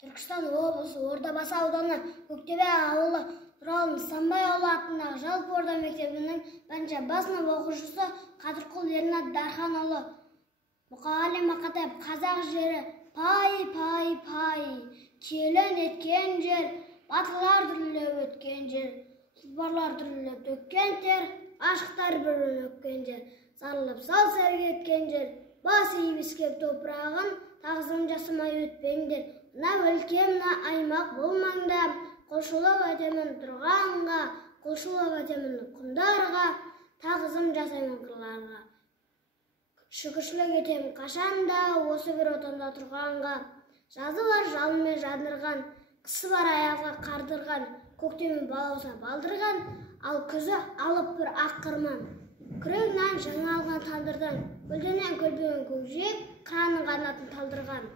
Түркістан облысы Ордабасы ауданы Көктөбе ауылы Тұралым Нысанбай ауылы атындағы жалпы орта мектебінің бірінші бас сынып оқушысы Қадырқұл Ернат Дарханұлы. Мұқағали Мақатаев: қазақ жері пай, келін еткен жер, батырлар дүрлеп өткен жер, тұлпарлар дүрлеп төккен тер, ашықтар бірін өккен жер, сарылып сал сәрге еткен жер, бас иіп иіскеп топырағын, тағзым жасамай өтпеңдер. Мына өлке, мына аймақ болмаңда, құлшылық етемін тұрғанға, құлшылық етемін құмдарға, тағзым жасаймын қырларға. Шүкіршілік етемін қашанда, осы бір отанда тұрғанға. Жазы бар жалынмен жандырған, қысы бар аязға қардырған, көктемін балауса балдырған, ал күзі алып бір ақ қырман. Күрек нан жаңа алған тандырдан, гүлденен көлбеген көкжиек қыранның қанатын талдырған.